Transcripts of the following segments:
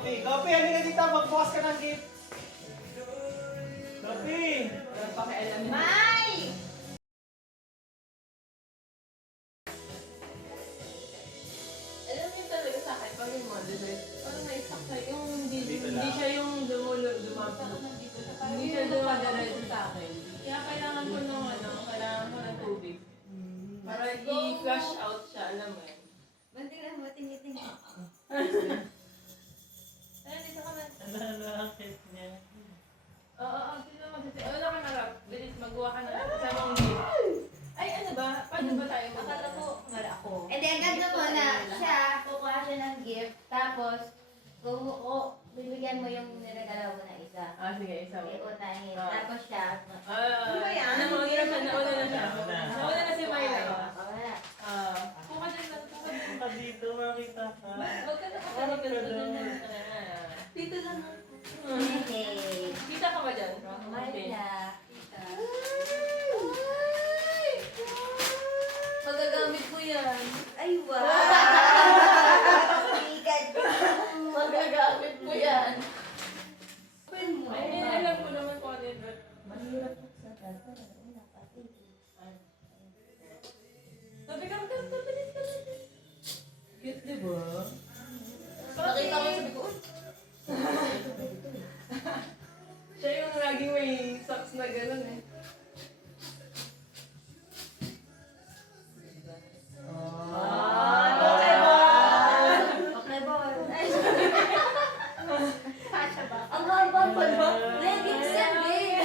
Copy, copy, halika dito, magbukas ka ng gift. Copy! Pakialam na. May! Alam niyo talaga sa akin, pag yung model, parang may saksa, yung Dito hindi lang. siya yung dumapit. Hindi siya dumadaretso sa akin. Kaya kailangan ko ng kailangan ko ng tubig. Para i-flush out siya, alam mo yun. Banting lang mo, tingi-tingi. Ayun, dito ka man. Ang cute niya. Oo, dito mag-sisi. Wala ka na rap. Bilis, magawa ka na kasama ang gift. Ay, ano ba? Paano ba tayo mag- Akala ko, ngara ako. And then, ganito mo na siya, kukuha siya ng gift, tapos, bibigyan mo yung niregalo mo na isa. Ah, sige, isa mo. Iunahin. Ah. Tapos siya, Ah, Ano ba yan? Nauna na siya, nauna na siya. Nauna. Nauna na si Myla. wala. Kuka dyan lang, kuka dyan. Ka dito, makita ka. Huwag ka na Dito lang ako. Okay. Kita ka ba dyan? Myla. Magagamit ko yan. Ay, wow! Bigat. Magagamit ko yan. Open mo. Ay, alam ko naman kung ano yun. Mahirap sa tata. Wala pa. Sabi ka, bilis ka. Cute, di ba? Nakita ko sabi ko, uy. Siya yung laging may socks na gano'n eh. Okay ba? Kasha ba? Ang haba pa ba? Leggings yan, eh.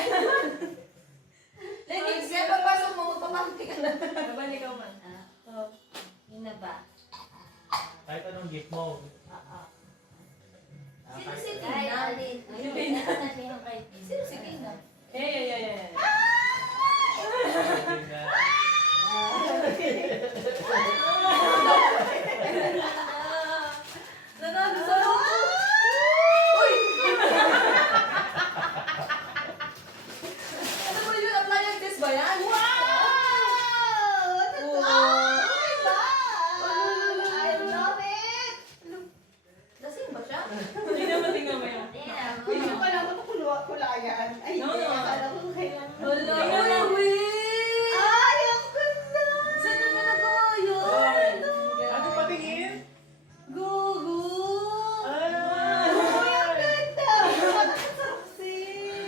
Leggings yan. Pagpasok mo, magpapangki ka na. Naban ikaw man. Yun na ba? Kahit anong gift mo. Sino si Tina? Si Tina. Sino si Tina? Yeah. Pwede na. Nanalo sa loob! Uy! Ano ba yun? Appliances ba yan? Wow! Oh my God! I love it! Lasing ba siya? Tingnan mo yan. Hindi ko alam kung kulayan. Ay, No, hindi. no. Akala ko kailangan. Wala! Tingnan mo. Ay, ang ganda! Saan niya nagawa yun? Ano patingin? Gugu! Ay!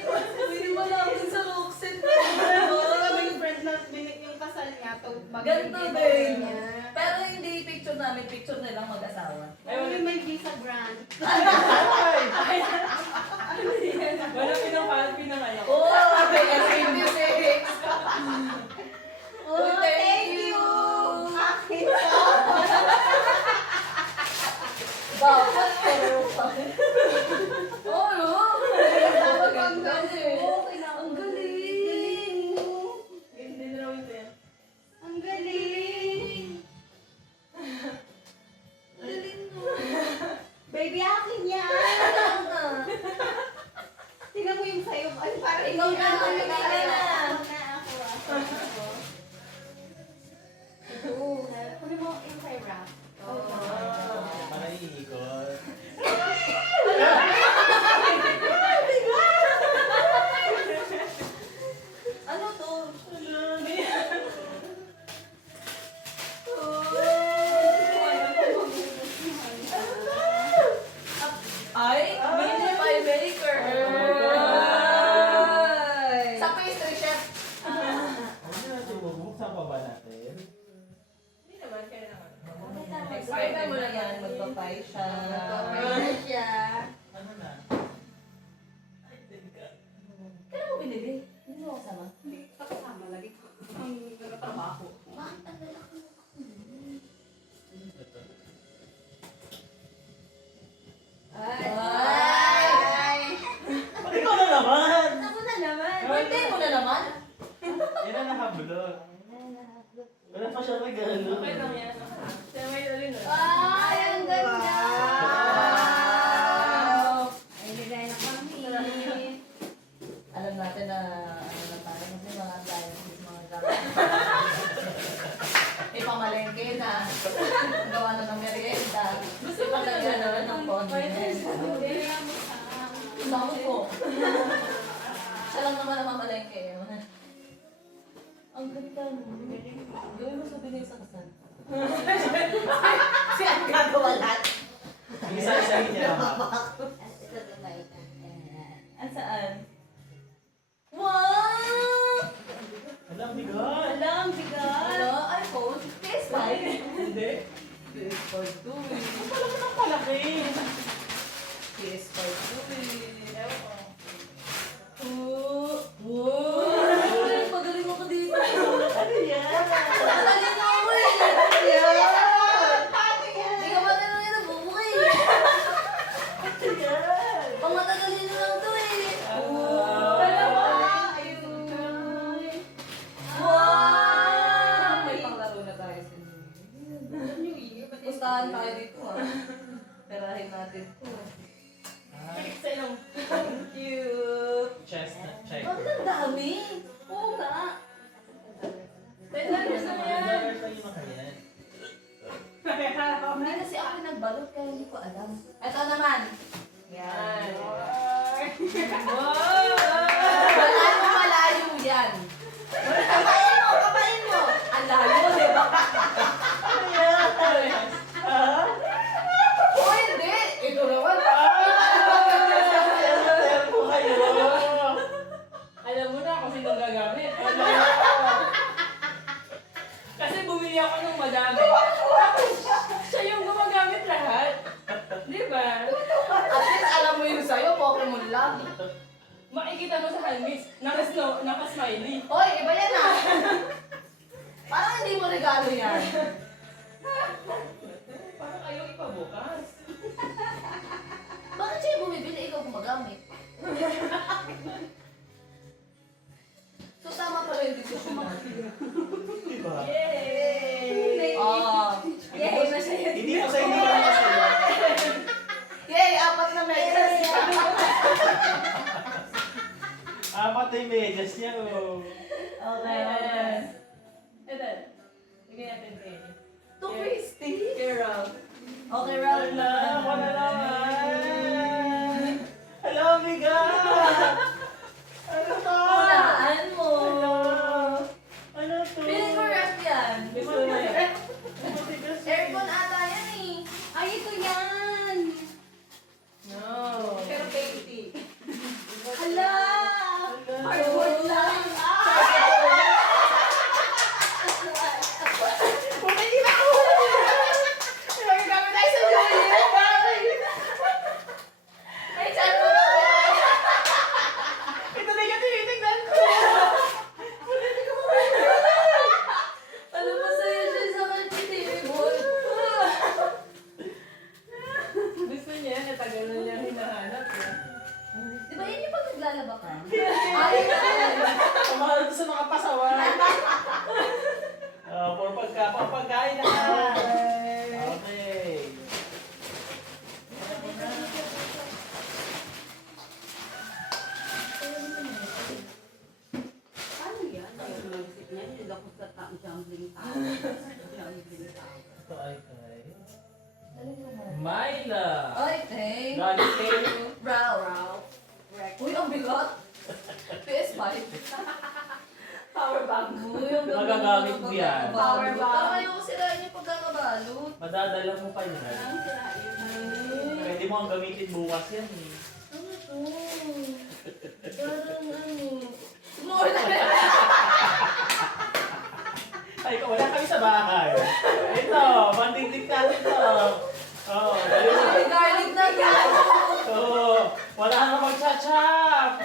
Pwede mo lang sa Roxen. Kami yung friend na yung kasal niya. Ganito din. Pero hindi picture namin, picture nilang mag-asawa. Ay, may visa grant. Ay! Wala pinakala ko. Oh, thank you, Felix. Oh, thank you! Akin to. Dapat pero pa. Oh, no? Dapat ang Ganda galing. eh. Ang galing. Hindi na rawin ko yan. Ang galing. Galing no. Baby, akin yan. Tingnan mo yung sayo. Ay, parang Ikaw na, Ako ikaw na. Ako. Kunin mo yung kay Rap. Para iikot. Ano to? Ay, mini pie maker. Ay. Sa pastry chef. Ano natin mo? Buksan pa ba natin? Hindi naman, kailangan. Expired mo na yan, magpapay siya. Magpapay siya. Ano na? Ay, teka. Kailan mo binili? Hindi mo kasama? Hindi pa kasama. Lagi ko. Ang nagtatrabaho. Bakit ang lalaki mo? Ito. Ay! Ba't ikaw na naman? Ako na naman. Birthday mo na naman? Yan na nakablog. Wala pa siya regalo. Okay lang yan. Siya may alin na. Ay, ang ganda! Ay, nilay na kami. Alam natin na ano na tayo kasi mga appliances, mga gamit. Ipamali palengke na. Gawa na ng merienda. Gusto mo Ipalagyan na na ng konti. Sabi ko. Siya lang naman ang mamalengke. Ang ganda mo. Gawin mo sa binay sa kasal. Siya ang gagawa lahat. Isa-isahin niya naman. Ito din ba ito? At saan? Wow! Alam, bigat. Alam, bigat. Ano? iPhone? PS5? Hindi. PS5 to eh. Ang pala mo ng palaki. PS5 to eh. Ewan ko. Wow! Pagaling ako dito. Ano yan? Pagaling ako eh. Yan! Hindi ka ba ganun yun nabubuhay eh. Ano yan? Pamatagalin lang to eh. Dalawa! Wow! May panglaro na tayo sa New Year. Pustahan tayo dito ah. Perahin natin to. Check sa ilong. Thank you. Chestnut Ang checker. dami. Oo nga. $10 na yan. $10 lang yung makayan. Hindi kasi ako nagbalot kaya hindi ko alam. Ito naman. Yan. Wow! Malayo yan. Kapain mo, kapain mo. Ang layo, di ba? Ano yan? Ha? O hindi. Ito naman. Tempo kayo. Alam mo na kung sino gagamit. Kasi bumili ako ng madami. Tapos siya yung gumagamit lahat. Di ba? At least alam mo yung sa'yo, Pokemon lang. Makikita mo sa helmet, naka-smiley. Hoy, iba yan ah. Parang hindi mo regalo yan. Parang ayaw ipabukas. Bakit siya bumibili, ikaw gumagamit? So tama pala yung decision mo. Diba? Yay! Ah. Yay! Masaya. Hindi ko sa hindi ko lang masaya. Yay! Apat na medyas. Apat na yung medyas niya. Oh. Okay, Ayan. Ito. Bigyan natin kayo. To Christy. Kay Rob. Okay, Ralph. Wala, wala naman. Hello, bigat. Ano to? Hulaan mo. Ano to? Feeling ko ref yan. Gusto mo yan? Matigas eh. Aircon ata yan eh. Ay, ito yan! No. Pero painty. Hala! Hardwood lang! Gagamit tayo sa New Year. Ay, saan mo na yan? Ito na yung tinitignan ko. Alam mo sa'yo siya sa kanya table. Gusto niya, natagal na niya hinahanap. Eh. Di ba yun yung pag naglalaba ka? Ay, kamahal ko sa mga pasawan. For pagkain na. Okay. Ano yan? Ay, mag-isip niya. Hindi ako sa jumbling tao. Jumbling tao. Ito ay kay Myla. Ay, thank Galing kay Brow. Uy, ang bigat. PS5. Power bank. Uy, ang ganda. Magagamit mo yan. Power Power bank. bank. Tama yung sirain yung pagkakabalot. Madadala mo pa yan. Ang sirain. Pwede mo ang gamitin bukas yan eh. Ano to? Parang ano. More na. Ay, wala kami sa bahay. Ito, mandindig natin ito. Oh, dali mo. Ay, garlic na yan. Oh, wala na mag-chachap.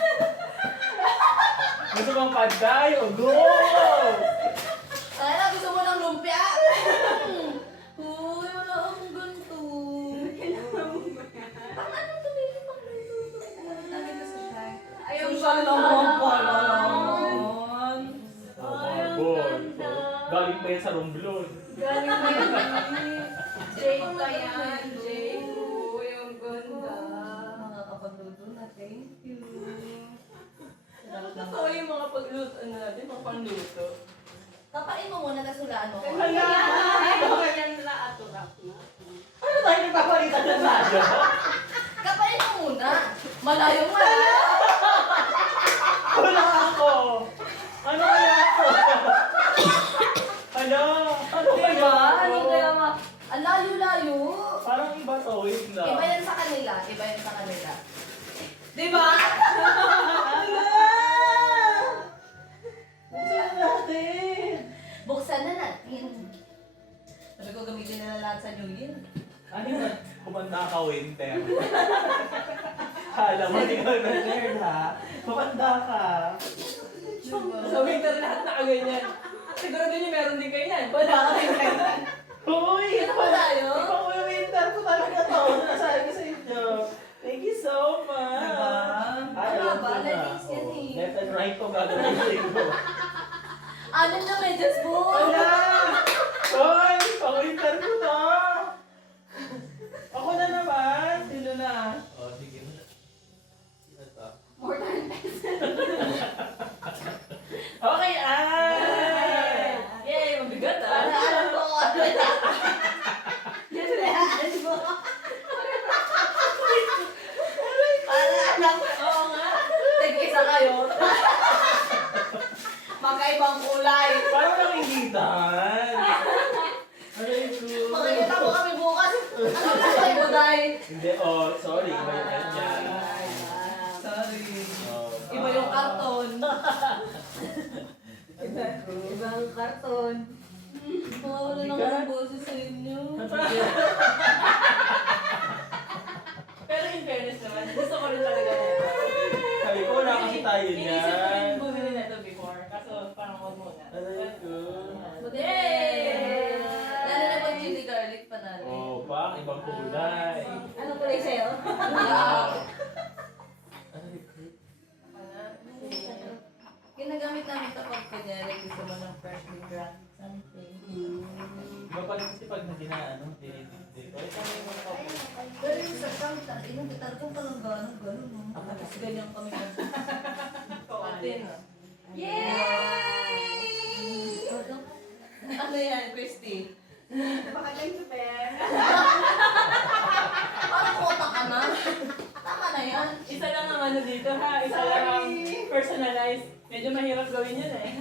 Gusto mong paday o go? Ay, na, gusto mo ng lumpia? Uy, wala akong ganito. Pang ano to, baby? Pang luto. Namin ko sa siya. Ayaw Social naman pala. Oh my God. Galing pa yan sa Romblon. Galing mo yan. Jay pa yan. Jay. Uy, ang ganda. Nakakapagluto na, thank you. Totoo yung mga pagluto natin, mga pangluto. Kapain mo muna, tapos hulaan mo. Hala! Kapain mo muna. Malayo mo na. Wala ako. Ano kaya ako? Ano? Ano kaya Diba? ako? Ano kaya ma... Ang layo-layo. Parang iba to, wait lang. Iba yan sa kanila. Iba yan sa kanila. Diba? Buksan na natin. Buksan na natin. Sabi ko gamitin na lahat sa New Year. Ano yun? Kumanda ka, winter. Hala mo, ikaw na nerd ha? Kumanda ka. Sa winter lahat nakaganyan. Siguro din yung meron din kayo yan. Wala ka rin ganyan. Uy! Ano ba tayo? Ikaw yung winter ko talaga to. Nasabi ko sa inyo. Thank you so much. Diba? Ano Alam ba? ko na. Ladies yan eh. Left and right ko gagawin ko. Ano na medyas mo? Wala! Hoy! Pang-winter ko to! Ako na naman! Sino na? Oh, sige. Ito. More than Okay, ay! Yay! Mabigat Para ah! alam ko kung ano na. Yan na yan mo. Para alam ko. Oo nga. Tig-isa kayo. Magkaibang kulay. Parang nakingitan! Aray ko! Makikita mo kami bukas. Ano ba tayo mo dahil? Hindi, oh, sorry. Iba yung kanya. Sorry. Oh, Iba yung karton. Ibang karton. Wala na akong boses sa inyo. Pero in fairness naman, gusto ko rin talaga yan. Sabi ko, wala kasi tayo Inisip ko rin niyan. bumili na ito before. Kaso parang wag muna. Aray ko. Yay! Lalo na pag chili garlic pa natin. Oh, pa, ibang kulay. Ano kulay sa'yo? Wow. Aray ko. Ginagamit namin ito pag kunyari gusto mo ng freshly ground something. Iba pala kasi pag hindi na, ano, dinidikdik. Ay, kami yung mga kapatid. Pero yung sa kanta, yung gitar ko parang gano'n, no? Tapos ganyan kami mag- Atin. Yay! Ano yan, Christy? Parang kota ka na. Tama na yan. Isa lang ang ano dito ha, isa lang ang personalized. Medyo mahirap gawin yun eh.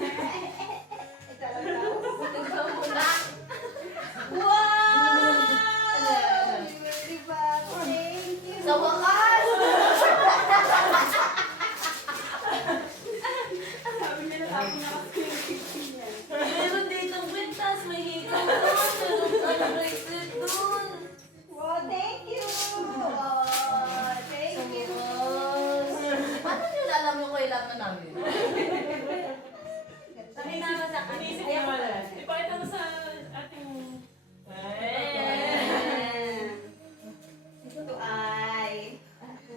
Tignan mo na. Wow! Sa wakas! Meron ditong kwintas, may hikam doon, merong bracelet doon. Wow, thank you! Thank you! Paano nyo alam yung kailangan namin? Inisip naman eh. Ipakita mo sa ating... Ito ay.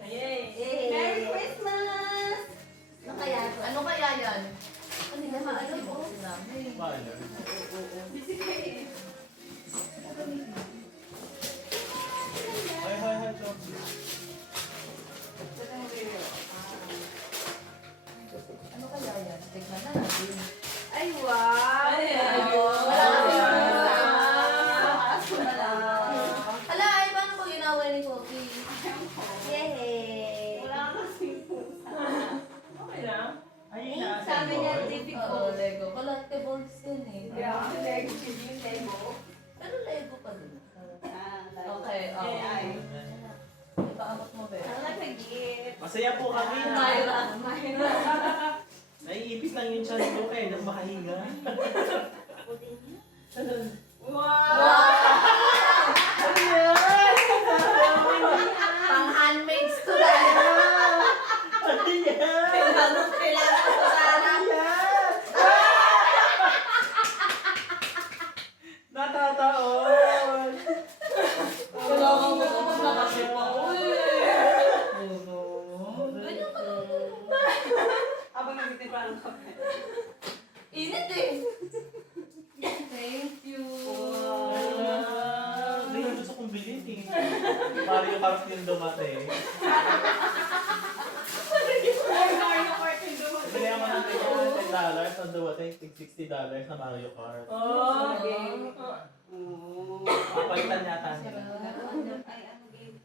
Yay! Merry Christmas! Ano kaya yan? Hindi na maalam ko. Paano? Hi, hi, hi, Chong. Ano kaya yan? Tignan na natin. Ay, wow! Ay, Wala kasi Wala. Hala, ay paano pag inaway ni Cokie? Yay! Wala kasing Okay lang. Ayun na, Sabi niya, Boy. Oo, difficult. Lego. Collectibles yun eh. Yeah, Lego, yung Lego. Pero Lego pa din. Ah, Okay, okay. Ay. Ipaabot mo ba? Ang nag-gift. Masaya po kami na. Myra. Naiipit lang yung chance ko kaya nang makahinga. Pang handmaids to dahil. Ano yan? Kailangan ko sana. Natataon! Kailangan ko kapag nakasip ako Ganyan ka lang. Habang nagtitipa ng kape. Init eh. Thank you. Hindi nga gusto kong bilhin eh. Mario Kart yung dumating. Bili ako ng $10 ang dumating, $60 na Mario Kart. Oh, Okay. oh. Oh. Papalitan yata nila. Ay, ang gift.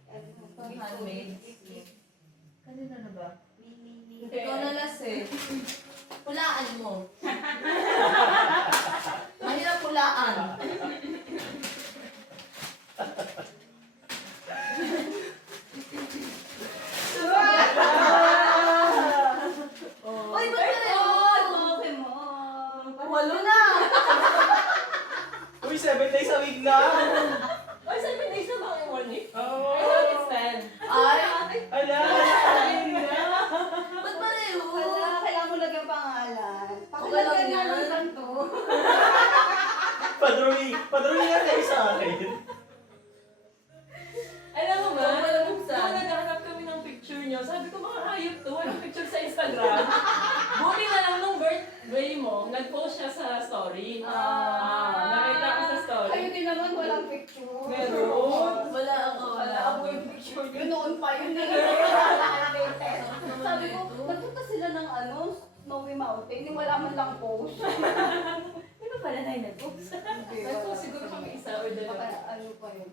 bigla. Ay, 7 days na ba ang warning? Oo. I thought it's 10. Ay! Ala. Ba't pareho? Wala, kailangan mo lagyan pangalan. Okay lang Pakilagyan yan. naman lang to. Padrawing nga kayo sa akin. Alam mo ba? Wala buksan. Nung naghahanap kami ng picture niyo, sabi ko, mga hayop to, walang picture sa Instagram. Buti na lang nung birthday mo, nag-post siya sa story. Nakita ko sa story. Kayo din naman walang picture. Meron. Wala ako. Wala ako yung picture. Yun noon pa yun. Sabi ko, nagpunta sila ng Snowy Mountain. Hindi wala man lang post. Di ba pala na yung nag-books? Nag-post siguro kami isa or dalawa. Baka ano pa yun.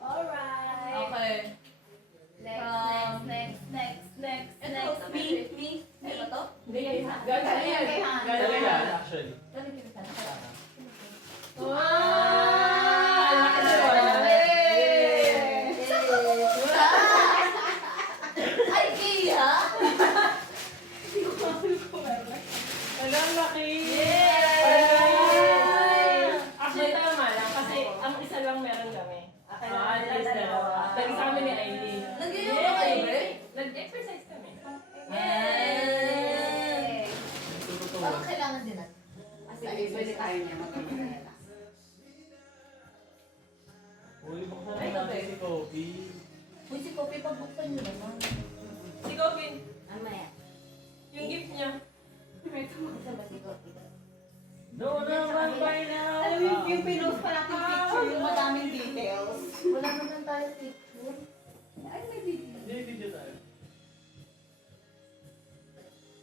Alright. Okay. Next. Ito, me. Ito to? Hindi, Gagayan, gagayan. kay Hannah. Gagayan, actually. Dali kita sana. Wow! Laki na wala. Ay, Gia! Alam, laki! Actually, tama lang. Kasi ang isa lang meron kami. At least dalawa. Nag-isa kami ni Aileen. Nagyayong ba kayo, Bre? Nag-exercise kami. Yay! Tututuwa. Parang kailangan din natin. Pwede tayo niya magkakilala. Uy, buksan na natin si Kobe. Uy, si Kopi, pagbuksan nyo naman. Si Gopin, Amaya. yung gift niya. Isa ba si Kopi? No naman by now. Alam mo yung pinost pa natin picture, yung madaming details. Wala naman tayo picture. Ay, may video. Hindi, video tayo.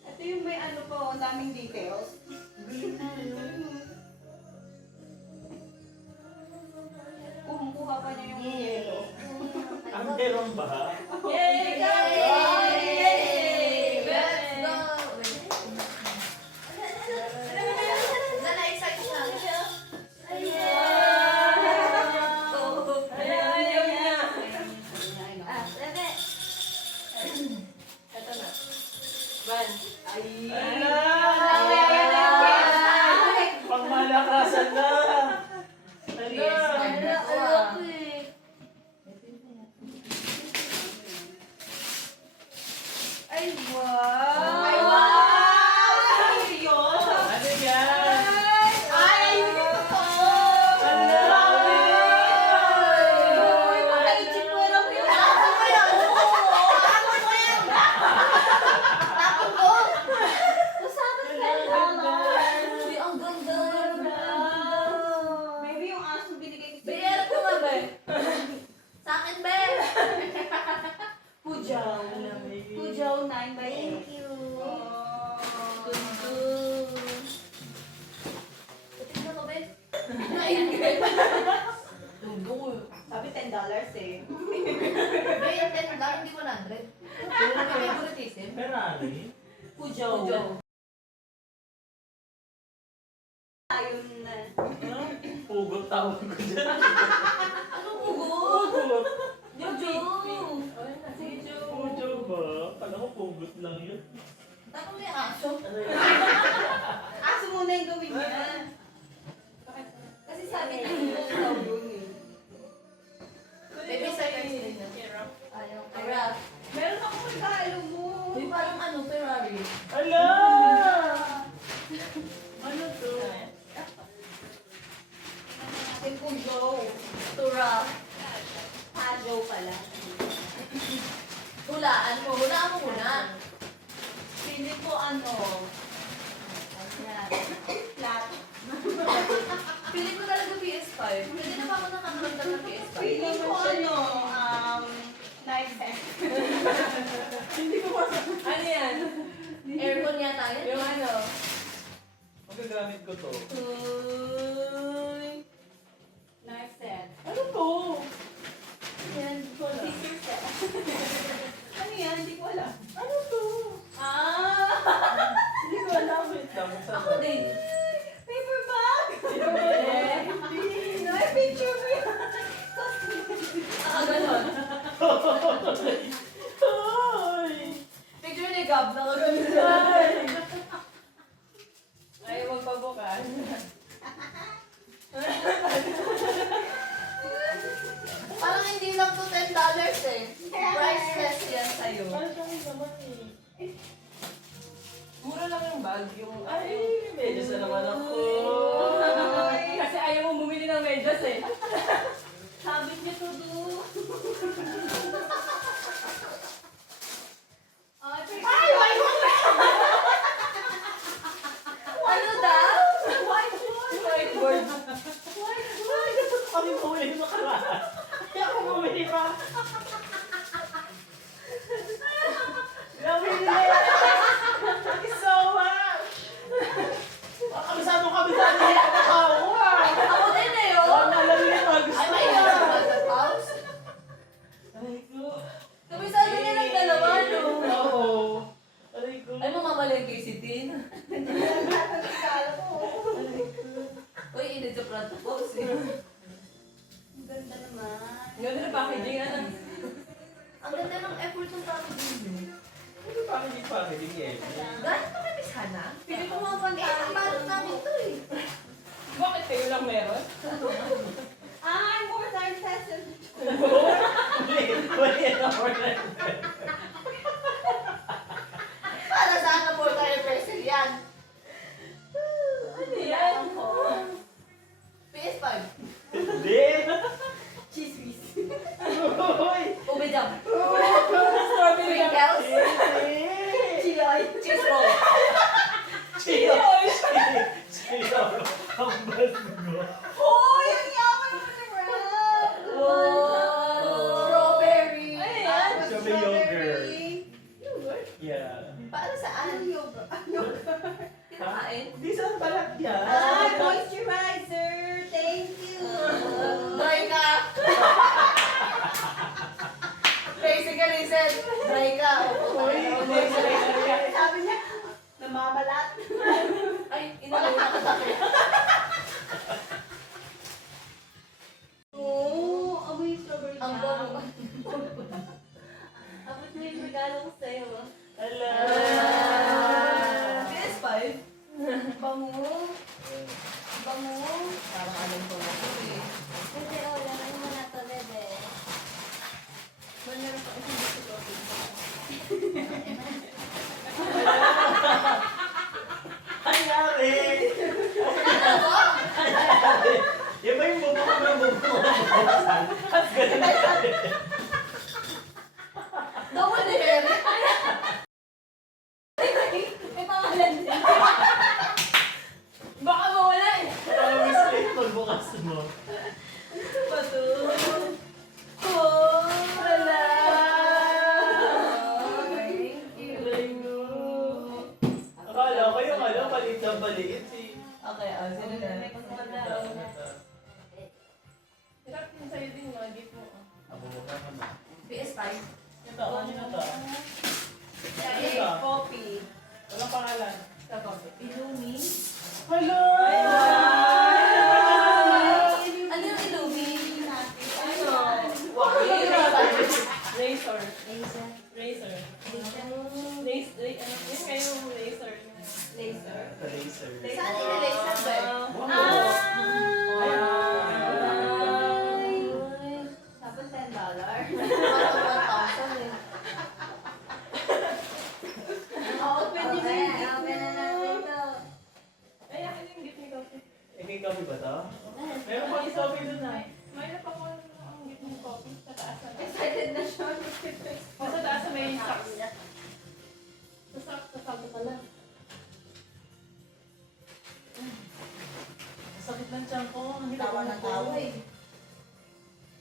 Ito yung may ano po, ang daming details. Kumukuha pa niya yung yellow. Ang meron ba? Yay! Yay! Let's go! Na-excite na. Ayaw niya. Ah, Rene. Ito na. Van. Ala! Pangmalakasan na! Ala! Ay, wow! Ay, wow! Seryoso? Ano yan? Ay, hindi ko to! Ala! Uy, mga itsipwera ko yun. Ako ko yan! Ako ko yan! Ako ko! Usapan ka lang. Uy, ang ganda. Maybe yung aso binigay ko Bigyan ko nga ba? Sa akin, be. Pujaw. Pujaw 9 by 8. Thank you. Oh. Tingnan ko, be. Sabi $10 eh. Be, yung 10 lang, hindi 100. Pero favoritism. Ferrari? Pujaw. Pujaw. Ayun na. Pugot tawag ko dyan. Anong ugo? Pugot? Pujaw. Sige, Joe. Pugot ba? Kala ko pugot lang yun. Tapos may aso. Ano yun? Aso muna yung gawin niya. Kasi sabi niya yung daw yun eh. Baby, sa'yo yung din. Kira. Ayaw. Kaya, Meron ako regalo mo. uy, parang ano, Ferrari. Ala! Ano to? Ating Pujaw. Tura. Pajaw pala. Hulaan mo. Hulaan mo muna. Pili ko ano. Ayan. Flat. Pili ko talaga PS5. Hindi na ba ako nakakaramdam ng PS5? Pili ko ano. Knife set. Ano yan? Aircon yata yan. Yung ano? Magagamit ko to. Uy. Knife set. Ano to? Yan ko lang. Scissor set. Ano yan? Hindi ko alam. Ano to? Hindi ko alam. Wait lang. Saan Ako din. Paper bag! Hindi. May picture mo yan. Nakaganon. Ay! Picture ni Gab. Nakaganon. Ayaw magpabukas. Mura lang yung bag, yung... Ay, medyo sa naman ako. Kasi ayaw mo bumili ng medyas eh. Sabit niyo to do. Ay, ano daw? Whiteboard. Kami bumili mo ka ba? Kaya ako bumili pa. Namili! Thank you so much! Kabisado hindi ka nakawa. Ako din eh, oh. Ang alam niya ito. Gusto Ay, may niya. house. Aray ko. Kabisado niya ng dalawa, no? Oo. Aray ko. Ay, mamamalengke si Tin. Uy, init sa plato ko. Ang ganda naman. Ganda na packaging, ano? Ang ganda ng effort ng packaging. Ano pa hindi packaging eh? Gano'n pa kami sana? Pili ko mga pantay. Eh, ang balot namin to eh. Bakit kayo lang meron? Ay, more time session. Wala yan ako na. Para saan na po tayo pencil yan? Ano yan? PS5. Hindi. Cheese whiz. Uy. Umidam. Strawberry jam. Pringles. Chiloy. Cheese roll. Chiyo. Chiyo. Ang basgo. Hoy, ang yaman mo ni Rob. Strawberry. Ano yan? Strawberry yogurt. Yeah. Para saan? Kinakain? Hindi saan balat yan. Ay, moisturizer. Thank you. Dry ka. Basically said, dry ka. Sabi niya, namamalat. Ay, inalay na kasakit. Oo, amoy strawberry Ang jam. bango. Abot na yung regalo ko sa'yo. Ala. PS5? Bango. Bango. Parang alam ko na ito eh. Bebe, oh, lagay mo na to, bebe. Meron pa isang gusto ko. Ang yari. Yan ba yung bubuk mo ng bubuk? At ganun na. Double delivery. May pangalan din. Baka mawala eh. Parang mistake pagbukas mo. Pato. Oh, Wala. thank you. Galing mo. Akala ko yung maliit na maliit eh. Okay, sino na? Hirap din sa'yo din, no? Gift mo. Nabubukan mo na. PS5? Ito, kanina to. Yay, coffee. Walang pangalan. Sa coffee. Illumi? Hello! Ano yung Illumi? Ano? Razor. Laser. Razor. Laser. Ano yun kayo yung razor? Laser. The laser. Saan inilaser ba eh? Tapos $10. Open niyo na yung gift Open na natin to. Ay, akin yung gift ni Coffee. May copy ba to? Meron pa yung copy dun na. Mayroon pa ko ang gift ni Coffee sa taas na. Excited na siya. Sa taas na may socks. Sa socks, sa sabi pala. Sakit ng tiyan ko. Ang hirap Tawa ng ng tawa eh.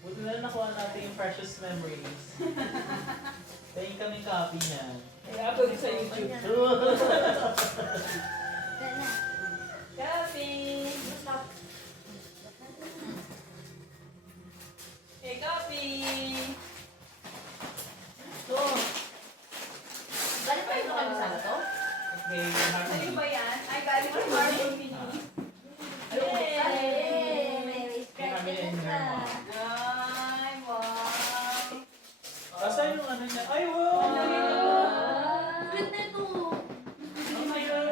Buti na nakuha natin yung precious memories. Dahil kami copy niyan. I-upload sa YouTube. Yan na. Coffee! Stop. Hey, Coffee! So, galing pa yung kayo sana to? Okay, Sa'yo ba yan? Ay, galing kay Marvin Pini. Yay! May Kami stretch din na naman. siya. Ay, wow! Asan yung ano niya? Ay, wow! Sweet na ito. Oh my God!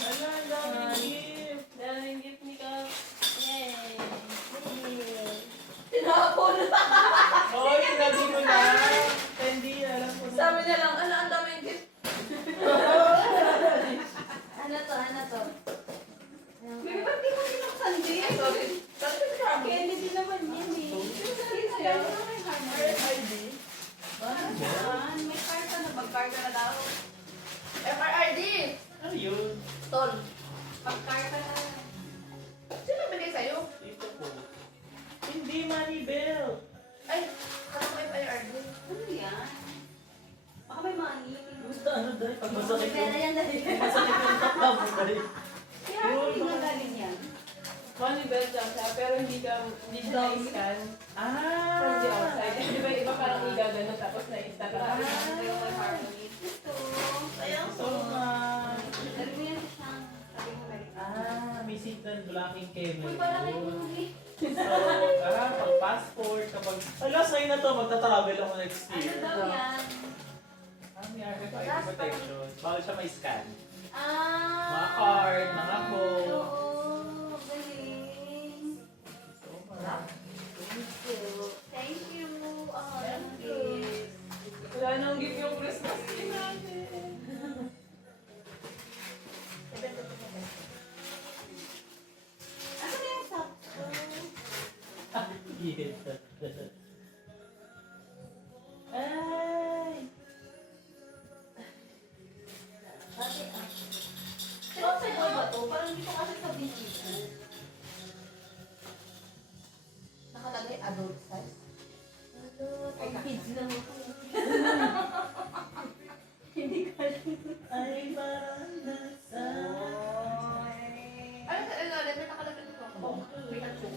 Ala, ang daming gift! Daming gift ni Coffee. Yay! Tinapon. Oy, sinabi mo na. Candy, alam ko na. Sabi niya lang, ala, ang dami yung gift. Ano to? Baby, ba't di mo kinuksan din? Sorry. Sabi ko siya. Candy din naman yun eh. Kaya ano may RFID? Yan, may karta na. Mag-karta na daw. FRID! Ano yun? Tol. Pag-karta na. Sino binigay sa'yo? Dito po. Hindi, money belt. Ay, kala ko FIRD. Ano yan? Baka may money. Gusto ano dahil? Pag masakit Pera yung... yan dahil. Masakit yung takam mo dahil. Kaya hindi nga galing yan. Money belt lang siya, pero hindi siya na-scan from the Ah! outside. Di ba iba parang igagano tapos na-install ka. Ito. Sayang So much. Dali mo yan siya. Sabi mo galing. Ah, may signal blocking camera. Uy, parang may huli. So, pag passport, kapag... Ala, sa'yo na to, magta-travel ako next Ano year. daw yan? May RFID protection. Bawal siya may scan. Ah! Mga card, mga phone. Oo, galing. So much. Thank you. Oh, Thank you. Wala nang gift yung Christmas tree natin. Ano na yung sakto? Yes. Ay! Pero sa boy ba to? Parang dito kasi sa BG. Nakalagay adult size. Ay, kids lang ako. Ay, parang nasa... Ano sa ilalim? May nakalagay dito ako. Pikachu.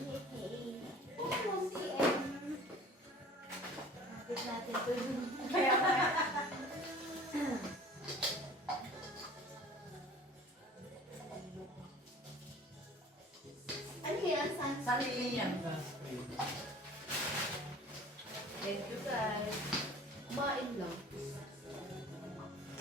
Napit natin to. Ano yan? Sunscreen? Sarili yan. Sunscreen. Thank you guys.